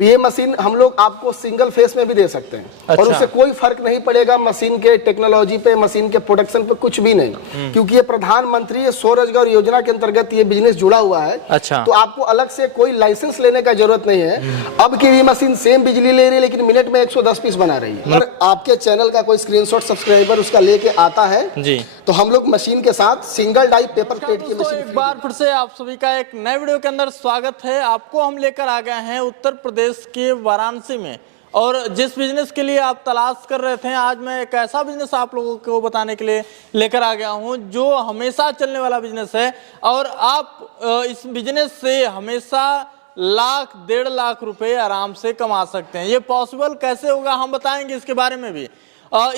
तो ये मशीन हम लोग आपको सिंगल फेस में भी दे सकते हैं। अच्छा। और उससे कोई फर्क नहीं पड़ेगा मशीन के टेक्नोलॉजी पे, मशीन के प्रोडक्शन पे, कुछ भी नहीं, क्योंकि ये प्रधानमंत्री स्वरोजगार योजना के अंतर्गत ये बिजनेस जुड़ा हुआ है। अच्छा। तो आपको अलग से कोई लाइसेंस लेने का जरूरत नहीं है। अब की भी मशीन सेम बिजली ले रही है, लेकिन मिनट में 110 पीस बना रही है। अगर आपके चैनल का कोई स्क्रीनशॉट सब्सक्राइबर उसका लेके आता है जी, तो हम लोग मशीन के साथ सिंगल डाई पेपर प्लेट की मशीन। एक बार फिर से आप सभी का एक नए वीडियो के अंदर स्वागत है। आपको हम लेकर आ गए हैं उत्तर प्रदेश के वाराणसी में, और जिस बिजनेस के लिए आप तलाश कर रहे थे, आज मैं एक ऐसा बिजनेस आप लोगों को बताने के लिए लेकर आ गया हूं जो हमेशा चलने वाला बिजनेस है। और आप इस बिजनेस से हमेशा लाख 1.5 लाख रुपए आराम से कमा सकते हैं। ये पॉसिबल कैसे होगा हम बताएंगे इसके बारे में भी।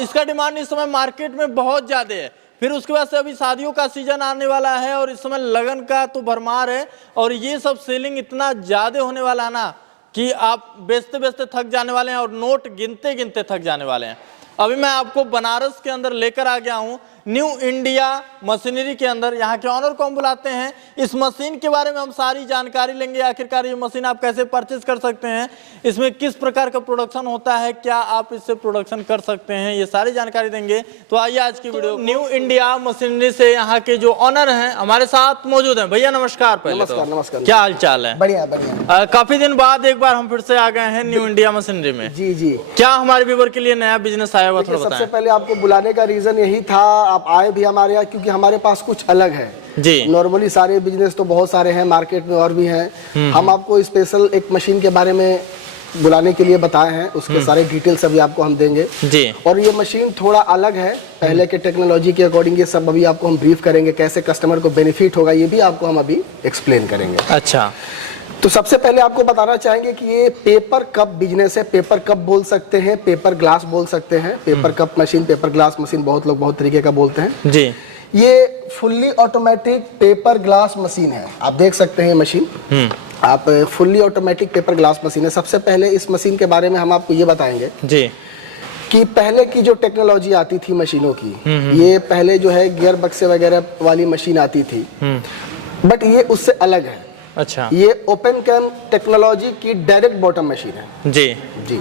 इसका डिमांड इस समय मार्केट में बहुत ज्यादा है। फिर उसके बाद से अभी शादियों का सीजन आने वाला है और इस समय लगन का तो भरमार है, और ये सब सेलिंग इतना ज्यादा होने वाला है ना कि आप बेचते बेचते थक जाने वाले हैं और नोट गिनते गिनते थक जाने वाले हैं। अभी मैं आपको बनारस के अंदर लेकर आ गया हूं, न्यू इंडिया मशीनरी के अंदर। यहाँ के ऑनर को हम बुलाते हैं, इस मशीन के बारे में हम सारी जानकारी लेंगे। आखिरकार ये मशीन आप कैसे परचेज कर सकते हैं, इसमें किस प्रकार का प्रोडक्शन होता है, क्या आप इससे प्रोडक्शन कर सकते हैं, ये सारी जानकारी देंगे। तो आइए आज की वीडियो। न्यू इंडिया मशीनरी से यहाँ के जो ऑनर हैं हमारे साथ मौजूद हैं। भैया नमस्कार। पहले नमस्कार। नमस्कार। क्या हाल चाल है? बढ़िया बढ़िया। काफी दिन बाद एक बार हम फिर से आ गए हैं न्यू इंडिया मशीनरी में। जी जी। क्या हमारे व्यूअर के लिए नया बिजनेस आया हुआ, थोड़ा बताएं। सबसे पहले आपको बुलाने का रीजन यही था, आप आए भी हमारे यहाँ, क्योंकि हमारे पास कुछ अलग है जी। नॉर्मली सारे बिजनेस तो बहुत सारे हैं मार्केट में और भी हैं। हम आपको स्पेशल एक मशीन के बारे में बुलाने के लिए बताए हैं, उसके सारे डिटेल्स अभी आपको हम देंगे जी। और ये मशीन थोड़ा अलग है पहले के टेक्नोलॉजी के अकॉर्डिंग। ये सब अभी आपको हम ब्रीफ करेंगे, कैसे कस्टमर को बेनिफिट होगा ये भी आपको हम अभी एक्सप्लेन करेंगे। अच्छा, तो सबसे पहले आपको बताना चाहेंगे कि ये पेपर कप बिजनेस है। पेपर कप बोल सकते हैं, पेपर ग्लास बोल सकते हैं। Paper cup machine, paper glass machine बहुत लोग बहुत तरीके का बोलते हैं जी। ये fully automatic paper glass machine है। आप देख सकते हैं मशीन, आप fully automatic paper glass machine है। सबसे पहले इस मशीन के बारे में हम आपको ये बताएंगे जी कि पहले की जो टेक्नोलॉजी आती थी मशीनों की, ये पहले जो है गियर बक्से वगैरह वाली मशीन आती थी, बट ये उससे अलग है। अच्छा, ये ओपन कैम टेक्नोलॉजी की डायरेक्ट बॉटम मशीन है। जी जी,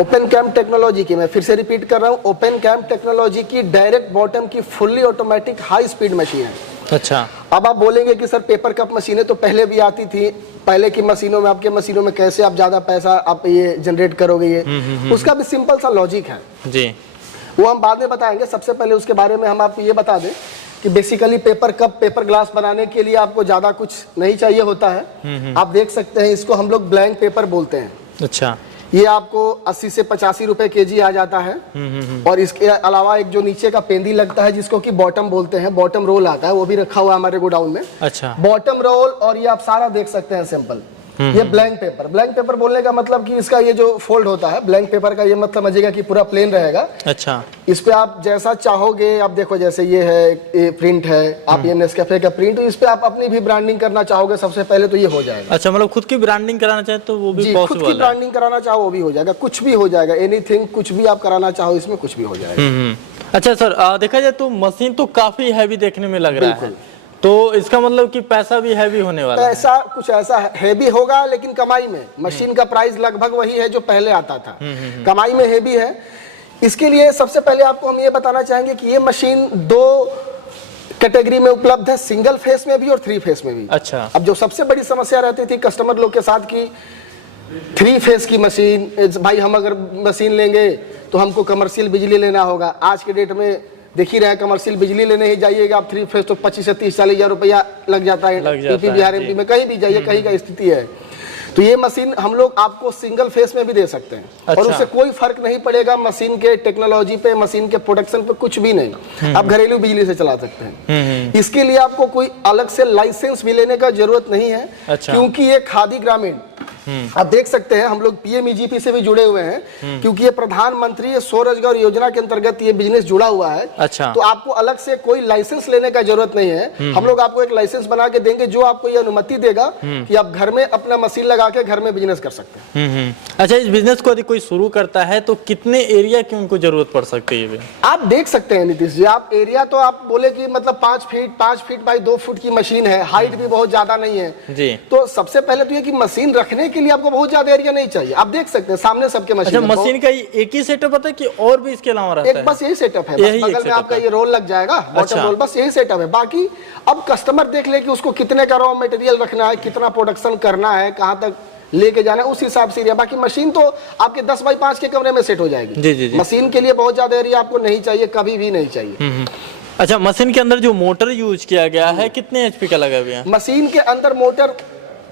ओपन कैम टेक्नोलॉजी की, मैं फिर से रिपीट कर रहा हूँ, ओपन कैम टेक्नोलॉजी की डायरेक्ट बॉटम की fully automatic high speed machine है। अच्छा। अब आप बोलेंगे कि सर पेपर कप मशीनें तो पहले भी आती थी, पहले की मशीनों में, आपके मशीनों में कैसे आप ज्यादा पैसा आप ये जनरेट करोगे? ये उसका भी सिंपल सा लॉजिक है जी, वो हम बाद में बताएंगे। सबसे पहले उसके बारे में हम आपको ये बता दें कि basically paper cup, paper glass बनाने के लिए आपको ज्यादा कुछ नहीं चाहिए होता है। आप देख सकते हैं, इसको हम लोग ब्लैंक पेपर बोलते हैं। अच्छा। ये आपको 80 से 85 रुपए केजी आ जाता है। और इसके अलावा एक जो नीचे का पेंदी लगता है जिसको कि बॉटम बोलते हैं, बॉटम रोल आता है, वो भी रखा हुआ है हमारे गोडाउन में। अच्छा। बॉटम रोल, और ये आप सारा देख सकते हैं सैंपल। ये ब्लैंक पेपर, ब्लैंक पेपर बोलने का मतलब कि इसका ये जो फोल्ड होता है ब्लैंक पेपर का, ये मतलब समझिएगा कि पूरा प्लेन रहेगा। अच्छा। इस पे आप जैसा चाहोगे, आप देखो जैसे ये है, ये प्रिंट है, आप ये नेस्कैफे का प्रिंट, तो इस पे आप अपनी भी ब्रांडिंग करना चाहोगे सबसे पहले तो ये हो जाएगा। अच्छा, मतलब खुद की ब्रांडिंग कराना चाहे तो वो भी खुद की ब्रांडिंग कराना चाहो वो भी हो जाएगा, कुछ भी हो जाएगा। एनीथिंग, कुछ भी आप कराना चाहो इसमें कुछ भी हो जाएगा। अच्छा सर, देखा जाए तो मशीन तो काफी हैवी देखने में लग रहा है, तो इसका मतलब कि पैसा भी हैवी होने वाला है। पैसा कुछ ऐसा हैवी होगा, लेकिन कमाई में मशीन का प्राइस लगभग वही है जो पहले आता था। कमाई में हैवी है। इसके लिए सबसे पहले आपको हम ये बताना चाहेंगे कि ये मशीन 2 कैटेगरी में उपलब्ध है, सिंगल फेस में भी और 3 फेस में भी। अच्छा। अब जो सबसे बड़ी समस्या रहती थी कस्टमर लोग के साथ की 3 फेस की मशीन, भाई हम अगर मशीन लेंगे तो हमको कमर्शियल बिजली लेना होगा। आज के डेट में देख ही रहे, कमर्शियल बिजली लेने ही जाइएगा आप 3 फेस तो 25 से 30-40 हजार रुपया लग जाता है। यूपी बिहार MP में कहीं भी जाइए, कहीं का स्थिति है। तो ये मशीन हम लोग आपको सिंगल फेस में भी दे सकते हैं। अच्छा। और उससे कोई फर्क नहीं पड़ेगा मशीन के टेक्नोलॉजी पे, मशीन के प्रोडक्शन पे, कुछ भी नहीं। आप घरेलू बिजली से चला सकते हैं। इसके लिए आपको कोई अलग से लाइसेंस भी लेने का जरूरत नहीं है। अच्छा। क्योंकि ये खादी ग्रामीण, आप देख सकते हैं हम लोग PMEGP से भी जुड़े हुए हैं, क्योंकि ये प्रधानमंत्री स्वरोजगार योजना के अंतर्गत ये बिजनेस जुड़ा हुआ है। अच्छा। तो आपको अलग से कोई लाइसेंस लेने का जरूरत नहीं है। हम लोग आपको एक लाइसेंस बना के देंगे जो आपको ये अनुमति देगा कि आप घर में अपना मशीन लगा के घर में बिजनेस कर सकते हैं। अच्छा, इस बिजनेस को यदि कोई शुरू करता है तो कितने एरिया की उनको जरूरत पड़ सकती है? आप देख सकते हैं नीतीश जी, आप एरिया तो आप बोले कि मतलब 5 फीट बाई 2 फुट की मशीन है, हाइट भी बहुत ज्यादा नहीं है जी। तो सबसे पहले तो ये कि मशीन रखने के लिए आपको बहुत ज्यादा एरिया नहीं चाहिए। आप देख सकते हैं सामने सबके मशीन। अच्छा, मशीन का एक ही सेटअप होता है कि और भी इसके अलावा रहता है? बस यही सेटअप है, यही बस बगल में आपका ये रोल लग जाएगा, बॉटम रोल, बस यही सेटअप है। बाकी अब कस्टमर देख ले कि उसको कितने का रॉ मटेरियल रखना है, कितना प्रोडक्शन करना है, कहाँ तक लेके जाना है, उस हिसाब से एरिया। बाकी मशीन तो आपके 10 बाई 5 के कमरे में सेट हो जाएगी। जी जी जी। मशीन के लिए बहुत ज्यादा एरिया आपको नहीं चाहिए, कभी भी नहीं चाहिए। अच्छा, मशीन के अंदर जो मोटर यूज किया गया है कितने एचपी का लगा हुआ है? मशीन के अंदर मोटर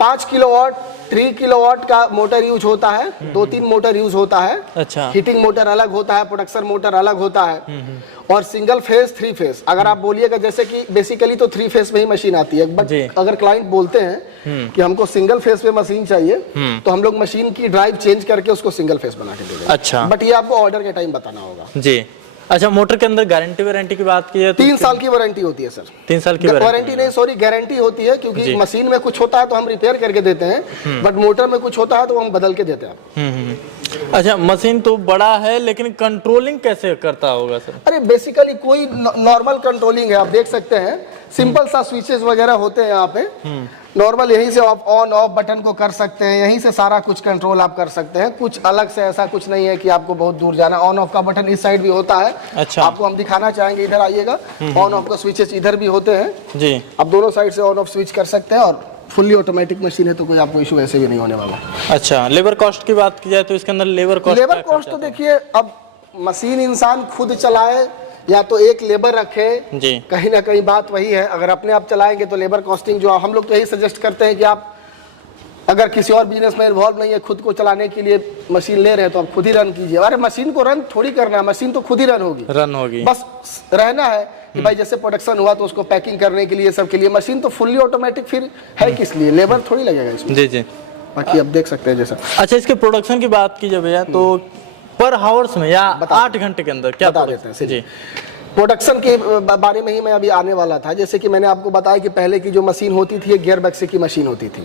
5 किलोवाट, 3 किलोवाट का मोटर यूज होता है, 2-3 मोटर यूज होता है। अच्छा, हीटिंग मोटर अलग होता है, प्रोडक्शन मोटर अलग होता है, और सिंगल फेज 3 फेज। अगर आप बोलिएगा जैसे कि बेसिकली तो 3 फेज में ही मशीन आती है, बट अगर क्लाइंट बोलते हैं कि हमको सिंगल फेज पे मशीन चाहिए, तो हम लोग मशीन की ड्राइव चेंज करके उसको सिंगल फेज बना के दे देंगे। अच्छा, बट ये आपको ऑर्डर के टाइम बताना होगा जी। अच्छा, मोटर के अंदर गारंटी वारंटी की बात की है तो 3 साल की वारंटी होती है सर। 3 साल की वारंटी नहीं, सॉरी, गारंटी होती है, क्योंकि मशीन में कुछ होता है तो हम रिपेयर करके देते हैं, बट मोटर में कुछ होता है तो हम बदल के देते हैं। अच्छा, मशीन तो बड़ा है लेकिन कंट्रोलिंग कैसे करता होगा सर? अरे बेसिकली कोई नॉर्मल कंट्रोलिंग है, आप देख सकते हैं, सिंपल सा स्विचेस वगैरह होते हैं यहाँ पे, नॉर्मल यहीं से आप ऑन ऑफ बटन को कर सकते हैं, यहीं से सारा कुछ कंट्रोल आप कर सकते हैं। कुछ अलग से ऐसा कुछ नहीं है कि आपको बहुत दूर जाना। ऑन ऑफ का बटन इस साइड भी होता है। अच्छा, आपको हम दिखाना चाहेंगे, इधर आइएगा। ऑन ऑफ का स्विचेस इधर भी होते हैं जी, आप दोनों साइड से ऑन ऑफ स्विच कर सकते हैं, और फुल्ली ऑटोमेटिक मशीन है तो कोई आपको इशू ऐसे भी नहीं होने वाला। अच्छा, लेबर कॉस्ट की बात की जाए तो इसके अंदर लेबर कॉस्ट तो देखिए, अब मशीन इंसान खुद चलाए या तो एक लेबर रखे जी, कहीं ना कहीं बात वही है। अगर अपने आप चलाएंगे तो लेबर कॉस्टिंग जो हम लोग तो यही सजेस्ट करते हैं कि आप अगर किसी और बिजनेस में इन्वॉल्व नहीं है, खुद को चलाने के लिए मशीन ले रहे हैं, तो आप खुद ही रन कीजिए। अरे मशीन को रन थोड़ी करना है, मशीन तो खुद ही रन होगी। बस रहना है कि भाई जैसे प्रोडक्शन हुआ तो उसको पैकिंग करने के लिए, सब के लिए मशीन तो फुल्ली ऑटोमेटिक फिर है, किस लिए लेबर थोड़ी लगेगा इसमें। जी जी। बाकी आप देख सकते हैं जैसा। अच्छा, इसके प्रोडक्शन की बात की जाए भैया तो पर हावर्स में या 8 घंटे के अंदर क्या बता देते हैं जी। प्रोडक्शन के बारे में ही मैं अभी आने वाला था। जैसे कि मैंने आपको बताया कि पहले की जो मशीन होती थी, एक गियर बक्से की मशीन होती थी।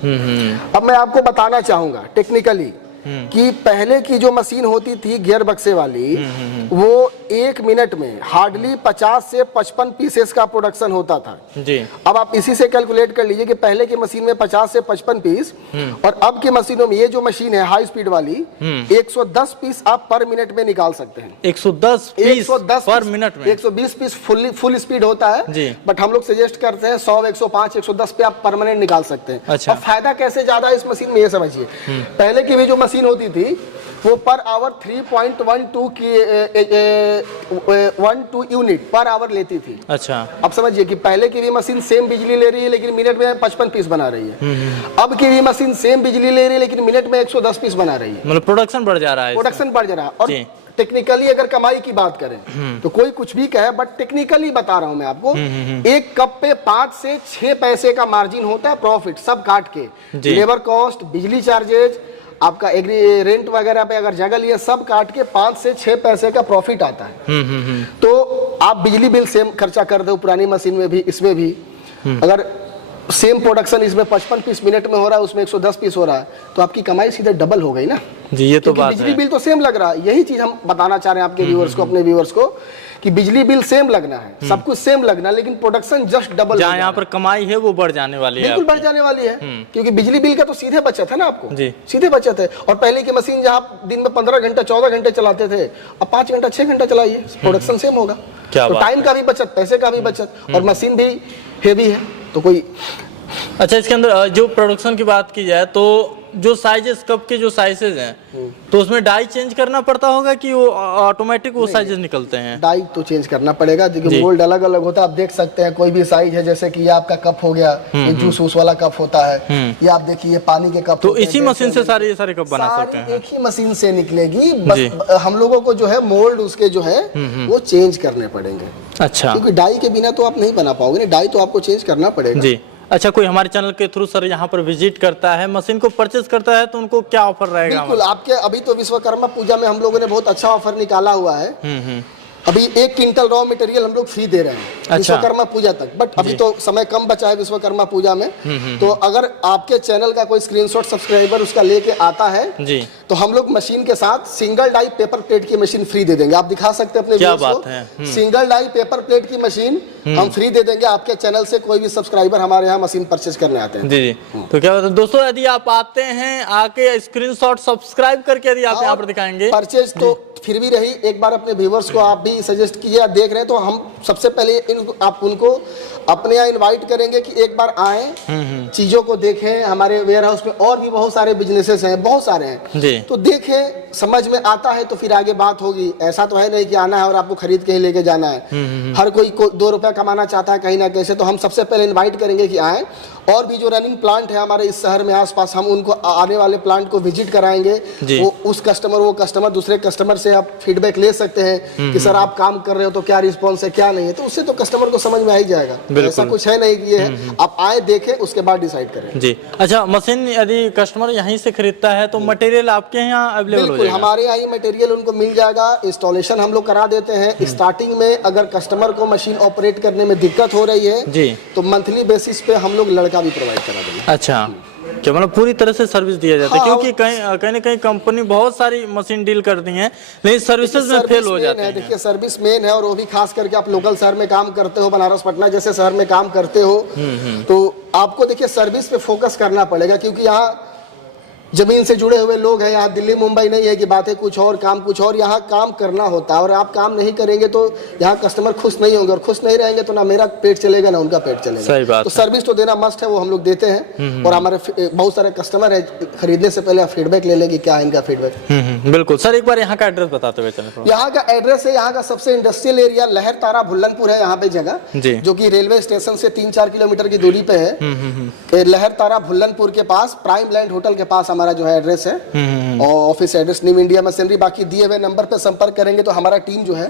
अब मैं आपको बताना चाहूंगा टेक्निकली कि पहले की जो मशीन होती थी गियर बक्से वाली, वो 1 मिनट में हार्डली 50 से 55 पीसेस का प्रोडक्शन होता था जी। अब आप इसी से कैलकुलेट कर लीजिए कि पहले की मशीन में 50 से 55 पीस, और अब की मशीनों में ये जो मशीन है हाई स्पीड वाली, 110 पीस आप पर मिनट में निकाल सकते हैं। 110 पीस पर मिनट में? 120 पीस फुल स्पीड होता है जी। बट हम लोग सजेस्ट करते हैं 100, 105, 110 पे आप परमानेंट निकाल सकते हैं। अच्छा। अब फायदा कैसे ज्यादा है इस मशीन में, ये समझिए। पहले की भी जो मशीन होती थी वो पर आवर 3.12 की 12 यूनिट पर आवर लेती थी। अच्छा, अब समझिए कि पहले की भी मशीन सेम बिजली ले रही है लेकिन मिनट में 55 पीस बना रही है। अब की भी मशीन सेम बिजली ले रही है लेकिन मिनट में 110 पीस बना रही है। मतलब प्रोडक्शन बढ़ जा रहा है, प्रोडक्शन बढ़ जा रहा है। और टेक्निकली अगर कमाई की बात करें तो कोई कुछ भी कहे, बट टेक्निकली बता रहा हूं मैं आपको, एक कप पे 5 से 6 पैसे का मार्जिन होता है प्रॉफिट, सब काट के, लेबर कॉस्ट, बिजली चार्जेज, आपका एग्री रेंट वगैरह पे अगर जगह लिए, सब काट के 5 से 6 पैसे का प्रॉफिट आता है। तो आप बिजली बिल सेम खर्चा कर दो, पुरानी मशीन में भी इसमें भी, अगर सेम प्रोडक्शन इसमें 55 पीस मिनट में हो रहा है, उसमें 110 पीस हो रहा है, तो आपकी कमाई सीधे डबल हो गई ना जी। ये तो बात है, बिजली बिल तो सेम लग रहा है। यही चीज हम बताना चाह रहे हैं आपके व्यूअर्स को, अपने व्यूअर्स को, कि बिजली बिल सेम लगना है, सब कुछ सेम लगना है, लेकिन प्रोडक्शन जस्ट डबल। जहाँ यहाँ पर कमाई है वो बढ़ जाने वाली है, बिल्कुल बढ़ जाने वाली है, क्योंकि बिजली बिल का तो सीधे बचत है ना आपको जी, सीधे बचत है। और पहले की मशीन जहाँ दिन में 15 घंटा 14 घंटे चलाते थे, अब 5 घंटा 6 घंटा चलाइए, प्रोडक्शन सेम होगा। तो टाइम का भी बचत, पैसे का भी बचत, और मशीन भी हेवी है तो कोई। अच्छा, इसके अंदर जो प्रोडक्शन की बात की जाए तो जो साइजेस, कप के जो साइजेस हैं, तो उसमें डाई चेंज करना पड़ता होगा कि वो ऑटोमेटिक वो साइजेस निकलते हैं? डाई तो चेंज करना पड़ेगा, क्योंकि मोल्ड अलग अलग होता है। आप देख सकते हैं कोई भी साइज है, जैसे कि ये आपका कप हो गया, ये जूस वूस वाला कप होता है, ये आप देखिए पानी के कप। तो इसी मशीन से सारे कप बना सकते हैं? एक ही मशीन से निकलेगी, बस हम लोगों को जो है मोल्ड उसके जो है वो चेंज करने पड़ेंगे। अच्छा, क्योंकि डाई के बिना तो आप नहीं बना पाओगे ना, डाई तो आपको चेंज करना पड़ेगा जी। अच्छा, कोई हमारे चैनल के थ्रू सर यहाँ पर विजिट करता है, मशीन को परचेज करता है, तो उनको क्या ऑफर रहेगा? बिल्कुल, आपके अभी तो विश्वकर्मा पूजा में हम लोगों ने बहुत अच्छा ऑफर निकाला हुआ है। अभी 1 क्विंटल रॉ मटेरियल हम लोग फ्री दे रहे हैं। अच्छा। विश्वकर्मा पूजा तक, बट अभी तो समय कम बचा है विश्वकर्मा पूजा में। तो अगर आपके चैनल का कोई स्क्रीनशॉट सब्सक्राइबर उसका लेके आता है जी, तो हम लोग मशीन के साथ सिंगल डाई पेपर प्लेट की मशीन फ्री दे देंगे। आप दिखा सकते हैं अपने क्या व्यूअर्स बात है। सिंगल डाई पेपर प्लेट की मशीन हम फ्री दे देंगे आपके चैनल से कोई भी सब्सक्राइबर हमारे यहाँ मशीन परचेज करने आते हैं। जी जी, तो क्या बात है दोस्तों, यदि आप आते हैं आके स्क्रीनशॉट सब्सक्राइब करके यदि आप यहाँ पर दिखाएंगे परचेज तो फिर भी रही, एक बार अपने व्यूवर्स को आप भी सजेस्ट कीजिए, आप देख रहे हैं तो हम सबसे पहले आप उनको अपने यहाँ इनवाइट करेंगे कि एक बार आए, चीजों को देखें। हमारे वेयर हाउस में और भी बहुत सारे बिजनेसेस हैं, बहुत सारे हैं जी। तो देखें, समझ में आता है तो फिर आगे बात होगी। ऐसा तो है नहीं कि आना है और आपको खरीद के ही लेके जाना है। हर कोई 2 रुपया कमाना चाहता है कहीं ना कहीं से, तो हम सबसे पहले इन्वाइट करेंगे कि आए। और भी जो रनिंग प्लांट है हमारे इस शहर में आसपास, हम उनको आने वाले प्लांट को विजिट कराएंगे। वो कस्टमर दूसरे कस्टमर से आप फीडबैक ले सकते हैं कि सर आप काम कर रहे हो तो क्या रिस्पॉन्स है क्या नहीं है, तो उससे तो कस्टमर को समझ में आ ही जाएगा। ऐसा कुछ है नहीं कि ये है, आप आए देखें उसके बाद डिसाइड करें। जी अच्छा, मशीन यदि कस्टमर यहीं से खरीदता है तो मटेरियल आपके यहाँ अवेलेबल हो जाएगा? हमारे यहाँ मटेरियल उनको मिल जाएगा, इंस्टॉलेशन हम लोग करा देते हैं। स्टार्टिंग में अगर कस्टमर को मशीन ऑपरेट करने में दिक्कत हो रही है जी, तो मंथली बेसिस पे हम लोग लड़का भी प्रोवाइड करा देंगे। अच्छा, क्या मतलब पूरी तरह से सर्विस दिया जाता है? क्योंकि कहीं ना कहीं कंपनी बहुत सारी मशीन डील करती हैं लेकिन सर्विसेज में फेल हो जाते हैं। देखिए सर्विस मेन है, और वो भी खास करके आप लोकल शहर में काम करते हो, बनारस पटना जैसे शहर में काम करते हो, तो आपको देखिए सर्विस पे फोकस करना पड़ेगा। क्योंकि यहाँ जमीन से जुड़े हुए लोग हैं, यहाँ दिल्ली मुंबई नहीं है कि बातें कुछ और काम कुछ और, यहाँ काम करना होता है। और आप काम नहीं करेंगे तो यहाँ कस्टमर खुश नहीं होंगे, और खुश नहीं रहेंगे तो ना मेरा पेट चलेगा ना उनका पेट चलेगा। सही बात तो सर्विस तो देना मस्ट है, वो हम लोग देते हैं। और हमारे बहुत सारे कस्टमर है, खरीदने से पहले आप फीडबैक ले लेंगे क्या है इनका फीडबैक। बिल्कुल सर, एक बार यहाँ का एड्रेस बताते हुए चलें। यहाँ का एड्रेस है, यहाँ का सबसे इंडस्ट्रियल एरिया लहर तारा भुल्लनपुर है यहाँ पे जगह, जो कि रेलवे स्टेशन से 3-4 किलोमीटर की दूरी पे है। लहर तारा भुल्लनपुर के पास प्राइम लैंड होटल के पास हमारा जो है एड्रेस है, और office address new India machinery. बाकी दिए हुए नंबर पे संपर्क करेंगे तो हमारा टीम जो है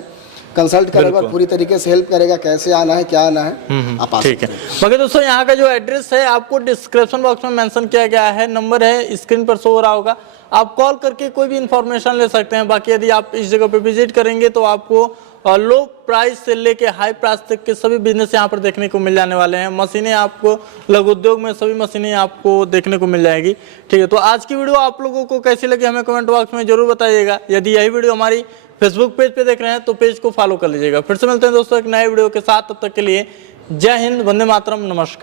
कंसल्ट करेगा, पूरी तरीके से हेल्प करेगा, कैसे आना है क्या आना है आप आ सकते हैं। बाकी दोस्तों यहाँ का जो एड्रेस है आपको डिस्क्रिप्शन बॉक्स में मेंशन किया गया है, नंबर है स्क्रीन पर शो हो रहा होगा, आप कॉल करके कोई भी इंफॉर्मेशन ले सकते हैं। बाकी यदि आप इस जगह पे विजिट करेंगे तो आपको लो प्राइस से लेके हाई प्राइस तक के सभी बिजनेस यहाँ पर देखने को मिल जाने वाले हैं। मशीनें आपको लघु उद्योग में सभी मशीनें आपको देखने को मिल जाएगी। ठीक है, तो आज की वीडियो आप लोगों को कैसी लगी हमें कमेंट बॉक्स में जरूर बताइएगा। यदि यही वीडियो हमारी फेसबुक पेज पे देख रहे हैं तो पेज को फॉलो कर लीजिएगा। फिर से मिलते हैं दोस्तों एक नए वीडियो के साथ, तब तक के लिए जय हिंद, वंदे मातरम, नमस्कार।